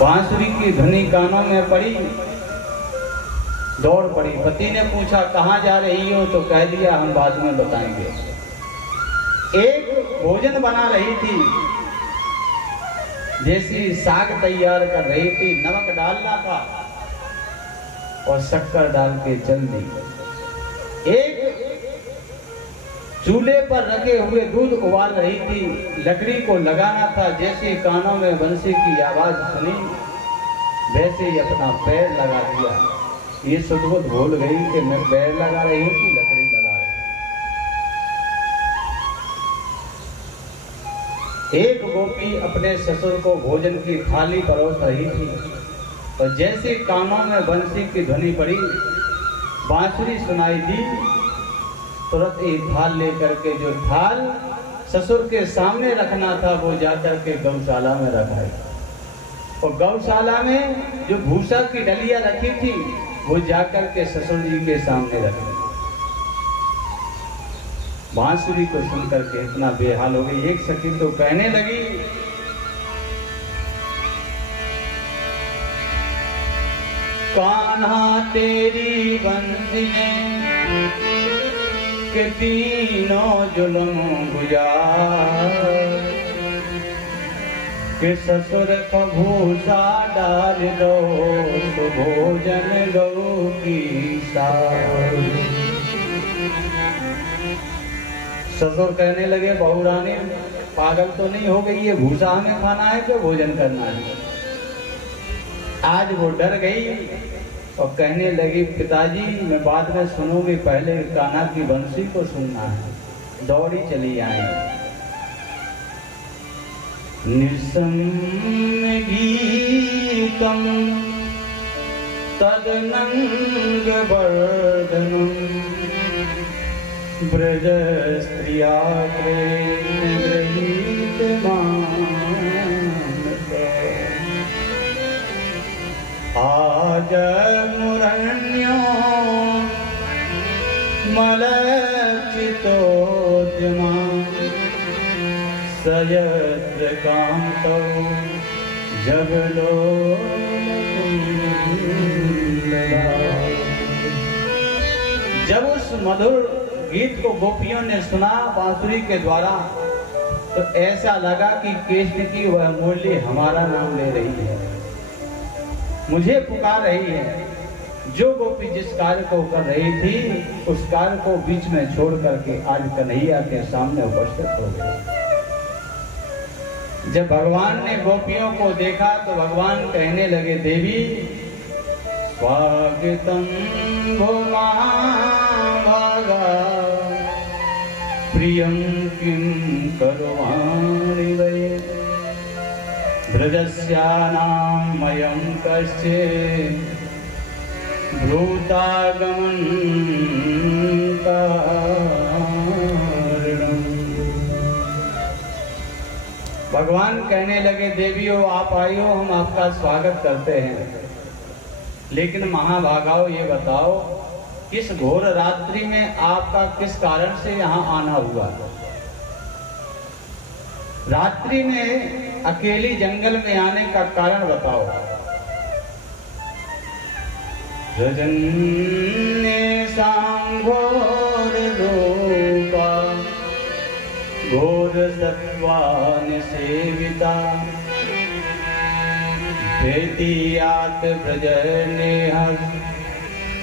बांसुरी की ध्वनि कानों में पड़ी, दौड़ पड़ी। पति ने पूछा कहाँ जा रही हो, तो कह दिया हम बाद में बताएंगे। एक भोजन बना रही थी, जैसी साग तैयार कर रही थी, नमक डालना था और शक्कर डाल के चल दी। एक चूल्हे पर रखे हुए दूध उबाल रही थी, लकड़ी को लगाना था, जैसे कानों में बंसी की आवाज सुनी वैसे ही अपना पैर लगा दिया। ये सुध-बुध भूल गई कि मैं पैर लगा रही हूँ कि लकड़ी लगा रही हूँ। एक गोपी अपने ससुर को भोजन की थाली परोस रही थी और जैसे कानों में बंसी की ध्वनि पड़ी, बांसुरी सुनाई दी, तुरंत एक थाल लेकर के, जो थाल ससुर के सामने रखना था, वो जाकर के गौशाला में रखाई। और गौशाला में जो भूसा की डलिया रखी थी, वो जाकर के ससुर जी के सामने रखी। बांसुरी को सुनकर के इतना बेहाल हो गई। एक सखी तो कहने लगी, कान्हा तेरी बंसी ने के तीनों जुल्म गुजार, के ससुर का भूसा डाल दो तो भोजन गौ की सार। ससुर कहने लगे, बहू रानी पागल तो नहीं हो गई है, भूसा हमें खाना है कि भोजन करना है। आज वो डर गई और कहने लगी, पिताजी मैं बाद में सुनूंगी, पहले कान्हा की बंसी को सुनना है। दौड़ी चली आई। निसंग गीतम तदनंग वर्धनम ब्रज स्त्रिया गृहीत आज मुरण्यो मलचितोद्यमा सयत्र कांतो जगलो। जब उस मधुर गीत को गोपियों ने सुना बांसुरी के द्वारा, तो ऐसा लगा कि कृष्ण की वह मूल्य हमारा नाम ले रही है, मुझे पुकार रही है। जो गोपी जिस कार्य को कर रही थी, उस कार्य को बीच में छोड़ करके आज कन्हैया के सामने उपस्थित हो गई। जब भगवान ने गोपियों को देखा तो भगवान कहने लगे, देवी स्वागतम भो महाभागा प्रियम किम करवाणि वै ब्रजस्यानां मयं कश्चित् भूतागमन कारणम्। भगवान कहने लगे, देवियों आप आई हो, हम आपका स्वागत करते हैं, लेकिन महाभागाओ ये बताओ किस घोर रात्रि में आपका किस कारण से यहाँ आना हुआ? रात्रि में अकेली जंगल में आने का कारण बताओ। रजन्येषां घोर रूपा घोर सत्त्वानि सेविता भेदियात ब्रजनेह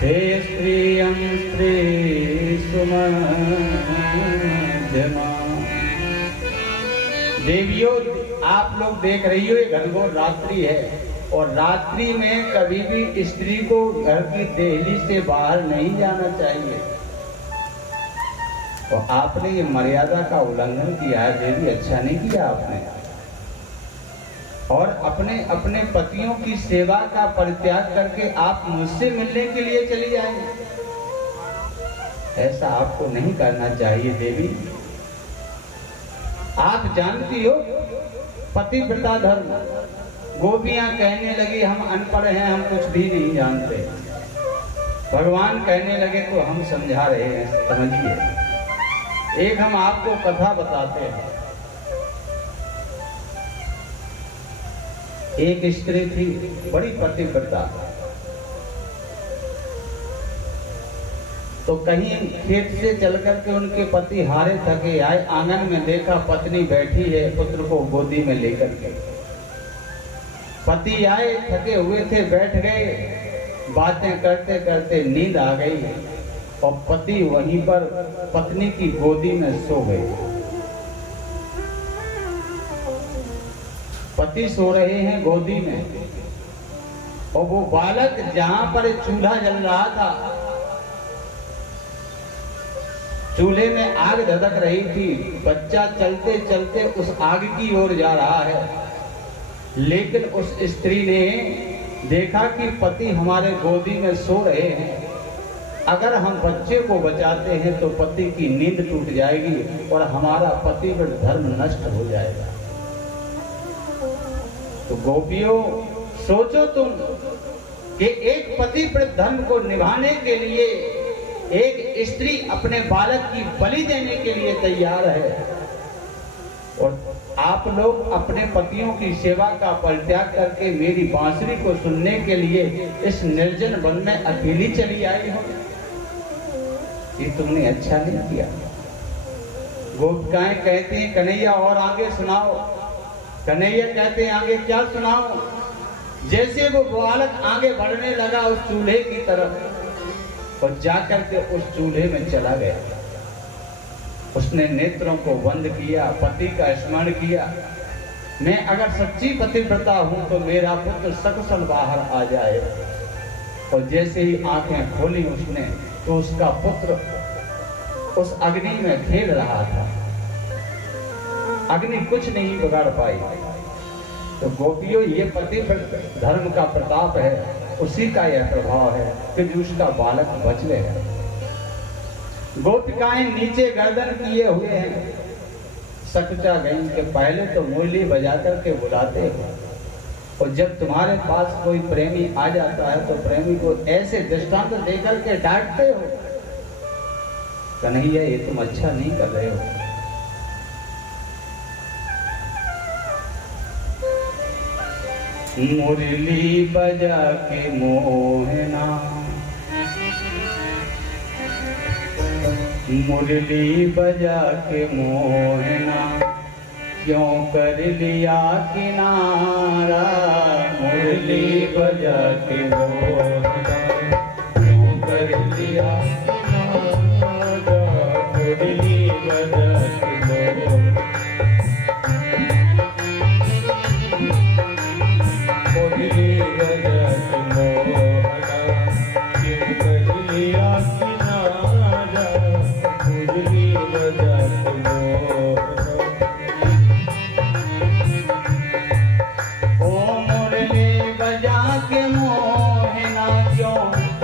हे स्त्रियं स्त्रीषु मध्यमा। देवियों आप लोग देख रही हो, ये घनघोर रात्रि है और रात्रि में कभी भी स्त्री को घर की देहली से बाहर नहीं जाना चाहिए, और आपने ये मर्यादा का उल्लंघन किया है देवी, अच्छा नहीं किया आपने। और अपने अपने पतियों की सेवा का परित्याग करके आप मुझसे मिलने के लिए चली आए, ऐसा आपको नहीं करना चाहिए देवी। आप जानती हो पतिव्रता धर्म। गोपियां कहने लगी, हम अनपढ़ हैं, हम कुछ भी नहीं जानते। भगवान कहने लगे, तो हम समझा रहे हैं, समझिए। एक हम आपको कथा बताते हैं। एक स्त्री थी बड़ी पतिव्रता। तो कहीं खेत से चल करके उनके पति हारे थके आए, आंगन में देखा पत्नी बैठी है पुत्र को गोदी में लेकर के। पति आए, थके हुए थे, बैठ गए, बातें करते करते नींद आ गई और पति वहीं पर पत्नी की गोदी में सो गए। पति सो रहे हैं गोदी में और वो बालक जहां पर चूल्हा जल रहा था, चूल्हे में आग धधक रही थी, बच्चा चलते चलते उस आग की ओर जा रहा है। लेकिन उस स्त्री ने देखा कि पति हमारे गोदी में सो रहे हैं, अगर हम बच्चे को बचाते हैं तो पति की नींद टूट जाएगी और हमारा पतिव्रत धर्म नष्ट हो जाएगा। तो गोपियों, सोचो तुम कि एक पतिव्रत धर्म को निभाने के लिए एक स्त्री अपने बालक की बलि देने के लिए तैयार है, और आप लोग अपने पतियों की सेवा का परित्याग करके मेरी बांसुरी को सुनने के लिए इस निर्जन वन में अकेली चली आई हो। ये तुमने अच्छा नहीं किया। गोपिकाएं कहती हैं कन्हैया और आगे सुनाओ। कन्हैया कहते हैं आगे क्या सुनाओ। जैसे वो बालक आगे बढ़ने लगा उस चूल्हे की तरफ और जाकर के उस चूल्हे में चला गया, उसने नेत्रों को बंद किया, पति का स्मरण किया। मैं अगर सच्ची पतिव्रता हूं तो मेरा पुत्र सकुशल बाहर आ जाए। और जैसे ही आंखें खोली उसने तो उसका पुत्र उस अग्नि में खेल रहा था। अग्नि कुछ नहीं बिगाड़ पाई। तो गोपियों, ये पतिव्रत धर्म का प्रताप है, उसी का यह प्रभाव है कि जो उसका बालक बच गया। गोपिकाएं नीचे गर्दन किए हुए हैं, सकुचा गई कि पहले तो मुरली बजा करके बुलाते हो, और जब तुम्हारे पास कोई प्रेमी आ जाता है तो प्रेमी को ऐसे दृष्टांत देकर के डांटते हो। कन्हैया, ये तुम अच्छा नहीं कर रहे हो। मुरली बजा के मोहना, मुरली बजा के मोहना, क्यों कर लिया किनारा। मुरली बजा के मोहना, क्यों कर लिया किनारा। मुरली बजा के मोहना, मुरली बजा के मोहना, क्यों कर लिया किनारा। मुरली बजा के मोहना, ओ मुरली बजा के मोहना, क्यों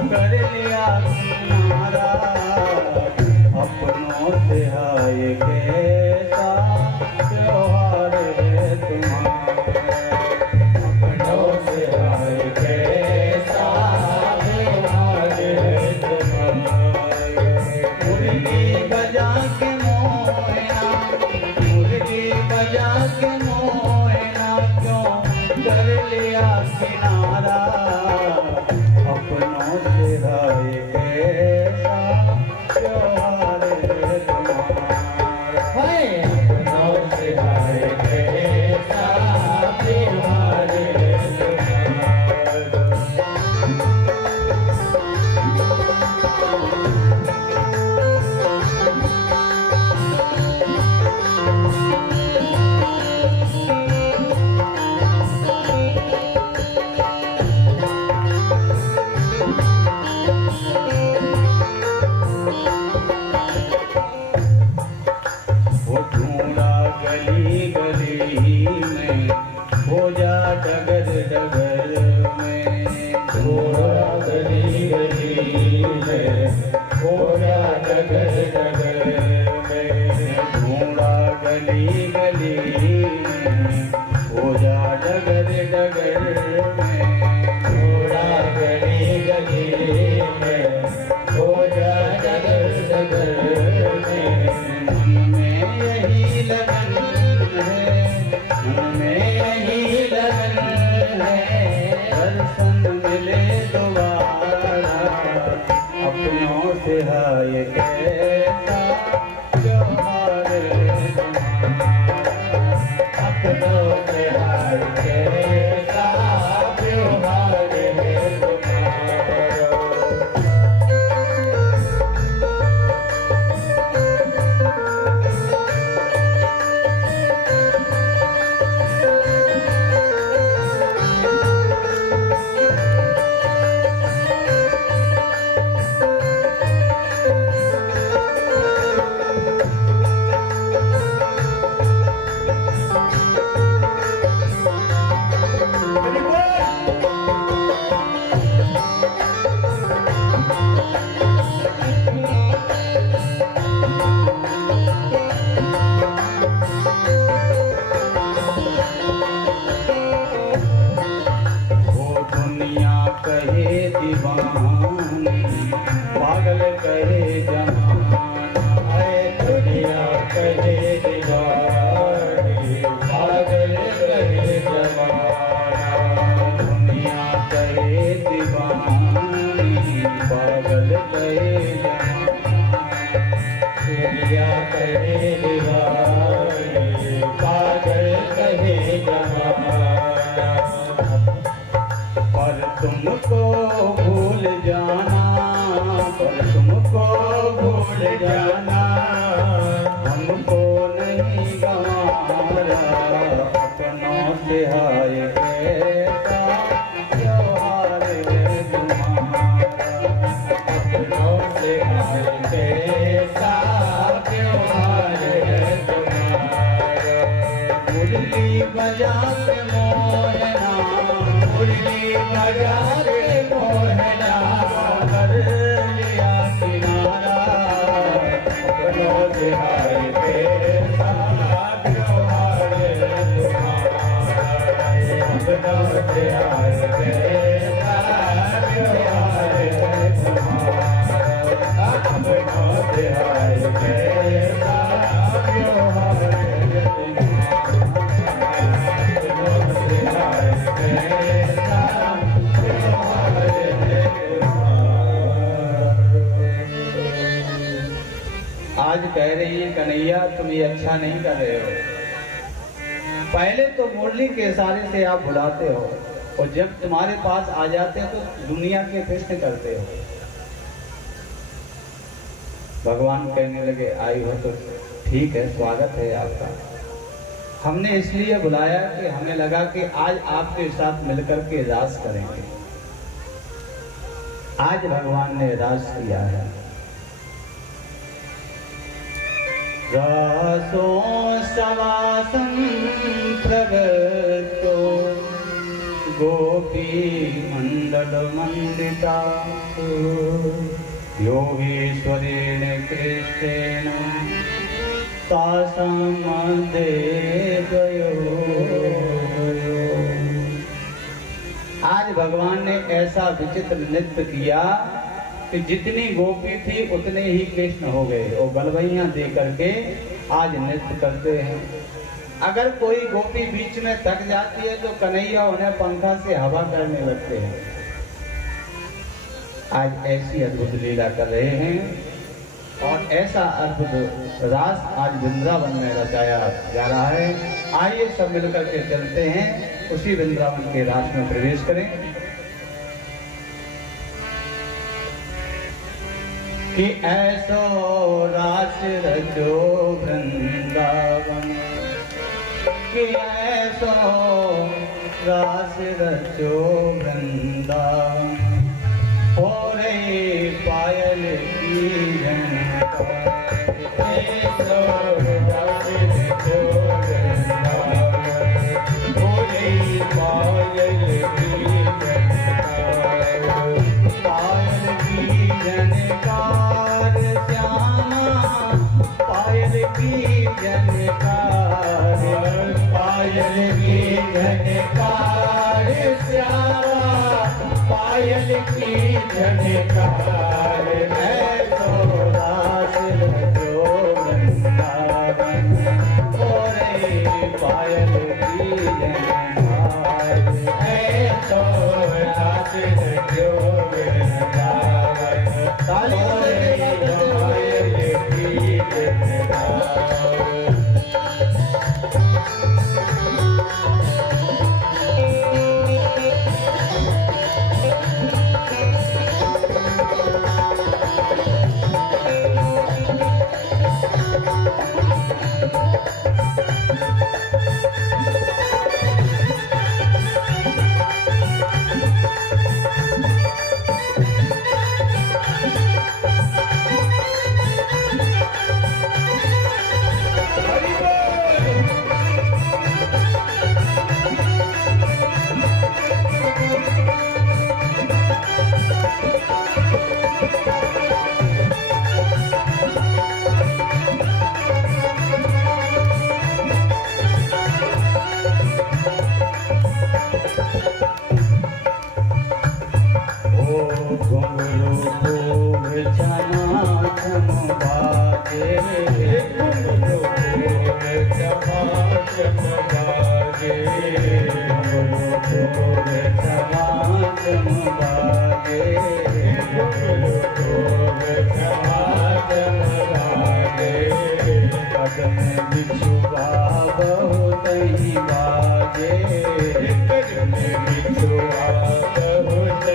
कर लिया किनारा। अपनों से हाय कैसा त्योहार है तुम्हारा। अपनों से हाय कैसा त्योहार है तुम्हारा। मुरली बजा के मोहना, मुरली बजा के मोहना, क्यों कर लिया किनारा। अपनों से हाय कैसा त्योहार है तुम्हारा। अपनों से हाय कैसा त्योहार है तुम्हारा। वो ढूंढा गली गली में, हो जा डगर डगर में। ढूंढा गली गली में, हो जा डगर डगर में। ढूंढा गली गली में, हो जा डगर डगर में। ढूंढा गली गली में, हो जा डगर डगर में। मन में यही लगन है, मन में यही लगन तुमको भूल जाना, पर तुमको भूल जाना, हमको नहीं गंवारा, अपनों से हाय कैसा त्योहार है तुम्हारा, अपनों से हाय कैसा त्योहार है तुम्हारा। मुरली बजाते मोहना, मुरली बजाते मोहना, कर लिया किनारा, अपनों से हाय कैसा त्योहार है तुम्हारा, अपनों से हाय कैसा त्योहार है तुम्हारा, अपनों से हाय कैसा त्योहार है आज कह रही है कन्हैया तुम ये अच्छा नहीं कर रहे हो। पहले तो मुरली के इशारे से आप बुलाते हो और जब तुम्हारे पास आ जाते हो तो दुनिया के प्रश्न करते हो। भगवान कहने लगे आई हो तो ठीक है, स्वागत है आपका। हमने इसलिए बुलाया कि हमें लगा कि आज आपके साथ मिलकर के रास करेंगे। आज भगवान ने रास किया है। रासों सवासं प्रवृत्तो गोपी मंडल मंडिता, योगीश्वरेण कृष्णेन तासां मध्ये गयो। आज भगवान ने ऐसा विचित्र नृत्य किया कि जितनी गोपी थी उतने ही कृष्ण हो गए और गलवैया दे करके आज नृत्य करते हैं। अगर कोई गोपी बीच में थक जाती है तो कन्हैया उन्हें पंखा से हवा करने लगते हैं। आज ऐसी अद्भुत लीला कर रहे हैं और ऐसा अद्भुत रास आज वृंदावन में रचाया जा रहा है। आइए सब मिलकर के चलते हैं, उसी वृंदावन के रास में प्रवेश करें कि ऐसो रास रचो वृंदावन, कि ऐसो रास रचो वृंदावन, हो रही पायल की झनकार। ऐसो रास रचो वृंदावन, हो रही पायल की झनकार, पायल की झनकार श्यामा, पायल की झनकार, पायल की झनकार श्यामा, पायल की झनकार। ऐसो रास रचो वृंदावन, हो रही पायल की झनकार। ऐसो रास रचो वृंदावन, हो रही पायल की झनकार। बहुत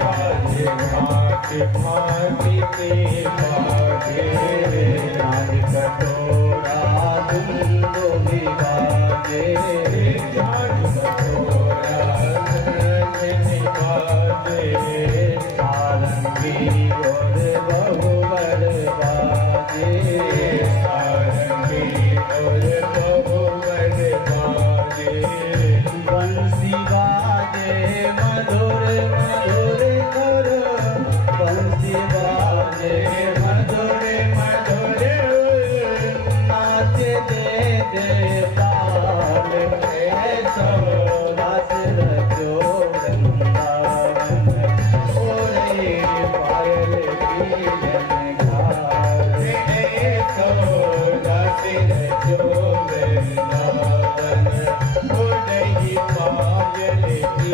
बाजे भांति भांति के बाजे नाद कटोरा धुंधो भी बाजे नाद कटोरा धुंधो बाजे सारंगी और बहुवर बाजे सारंगी और बहुवर बाजे बंसी बाजे मधुर मधुर कर बंसी बाजे मधुर मधुर नाच दे दे ताल ऐसो रस रचो वृंदावन ओरे पायल की झनकार ऐसो रस रचो वृंदावन ओरे पायल की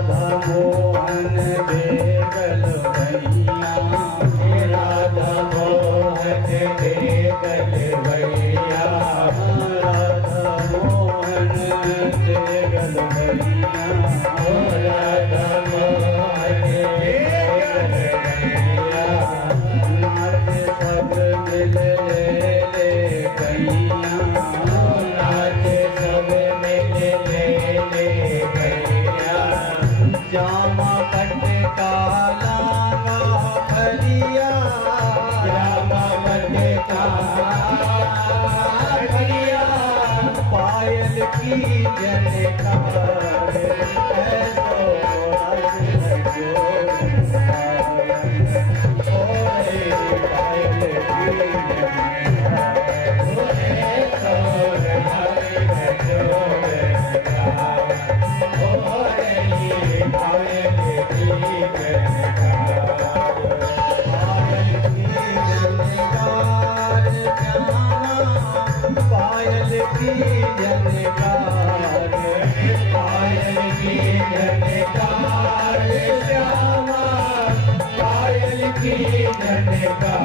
मोहन बेगल भैया राधा मोहन बेगल भैया राधा मोहन बेगल भैया राधा मोहन बेगल भैया नाच सब मिल ले भैया नाच सब मिल ले भैया जामा कट काला भरिया जामा कट काला भरिया पायल की झनकार ऐसो रस रचो ओरे पायल की झनकार ऐसो रस रचो ओरे पायल की झनकार पायल की झनकार पायल की झनकार श्यामा पायल की झनकार